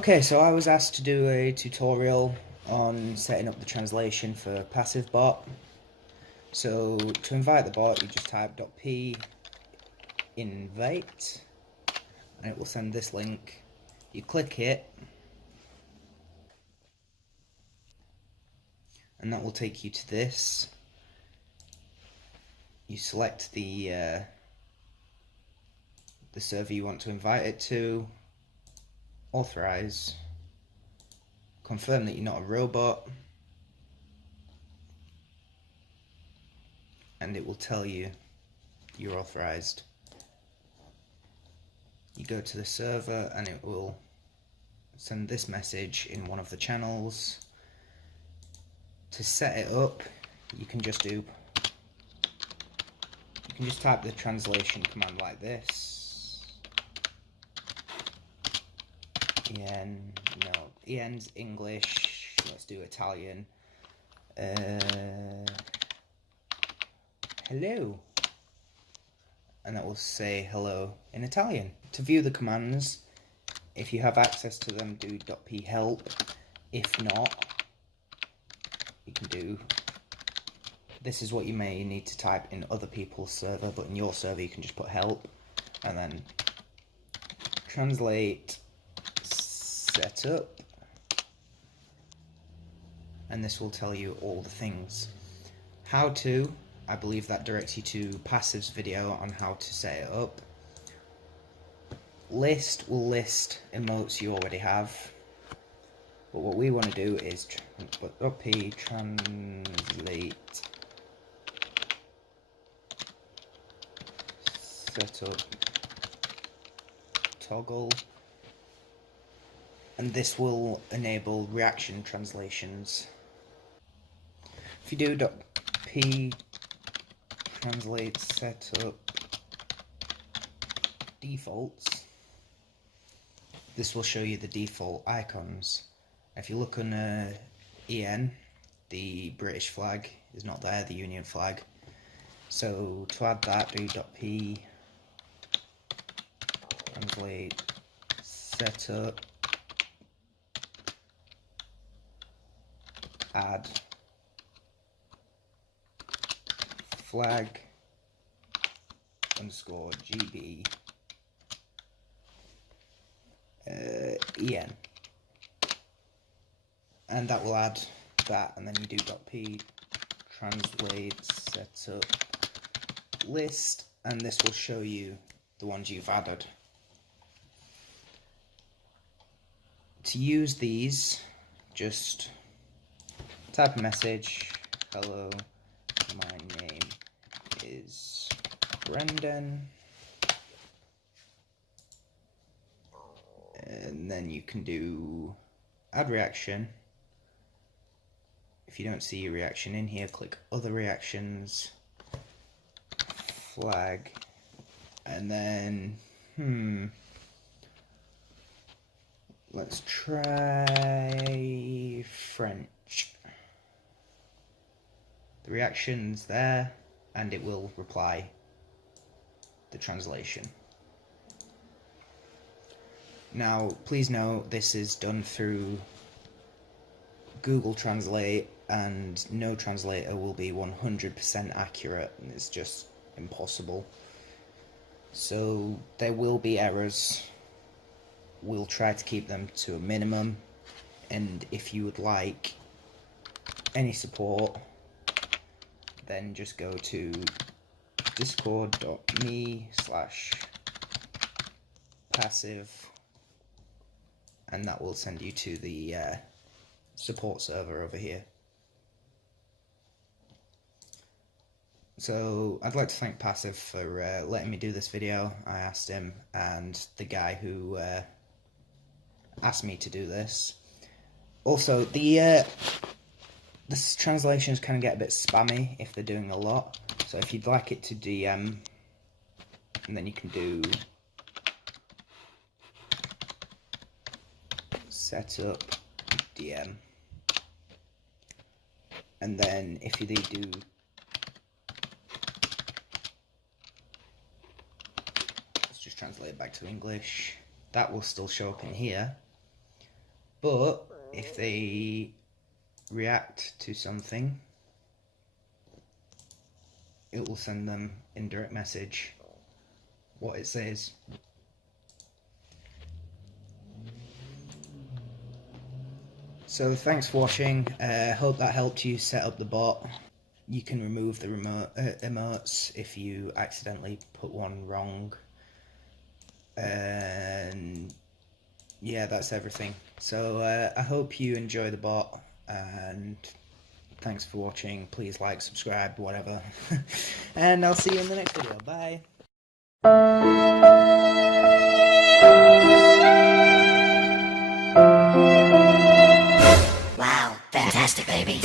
Okay, so I was asked to do a tutorial on setting up the translation for passive bot. So to invite the bot, you just type .p invite and it will send this link. You click it and that will take you to this. You select the server you want to invite it to, authorize, confirm that you're not a robot, and it will tell you you're authorized. You go to the server and it will send this message in one of the channels. To set it up, you can just type the translation command like this. EN's English, let's do Italian. Hello. And that will say hello in Italian. To view the commands, if you have access to them, do .p help. If not, you can do, this is what you may need to type in other people's server, but in your server you can just put help, and then translate setup, and this will tell you all the things. How to, I believe that directs you to Passive's video on how to set it up. List will list emotes you already have, but what we want to do is put .p translate setup toggle, and this will enable reaction translations. If you do .p translate setup defaults, this will show you the default icons. If you look on EN, the British flag is not there, the Union flag. So to add that, do .p translate setup add flag underscore GB EN, and that will add that, and then you do .p translate setup list, and this will show you the ones you've added. To use these, just type a message, hello, my name is Brendan, and then you can do add reaction. If you don't see your reaction in here, click other reactions, flag, and then let's try French. The reaction's there, and it will reply the translation. Now, please note this is done through Google Translate, and no translator will be 100% accurate, and it's just impossible. So there will be errors. We'll try to keep them to a minimum, and if you would like any support, then just go to discord.me/passive, and that will send you to the support server over here. So I'd like to thank Passive for letting me do this video. I asked him and the guy who asked me to do this. Also, this translations can get a bit spammy if they're doing a lot, so if you'd like it to DM, and then you can do setup DM, and then if you do let's just translate it back to English, that will still show up in here. But if they react to something, it will send them indirect message what it says. So thanks for watching. Hope that helped you set up the bot. You can remove the emotes if you accidentally put one wrong. And yeah, that's everything. So I hope you enjoy the bot, and thanks for watching. Please like, subscribe, whatever. And I'll see you in the next video. Bye. Wow, fantastic, baby.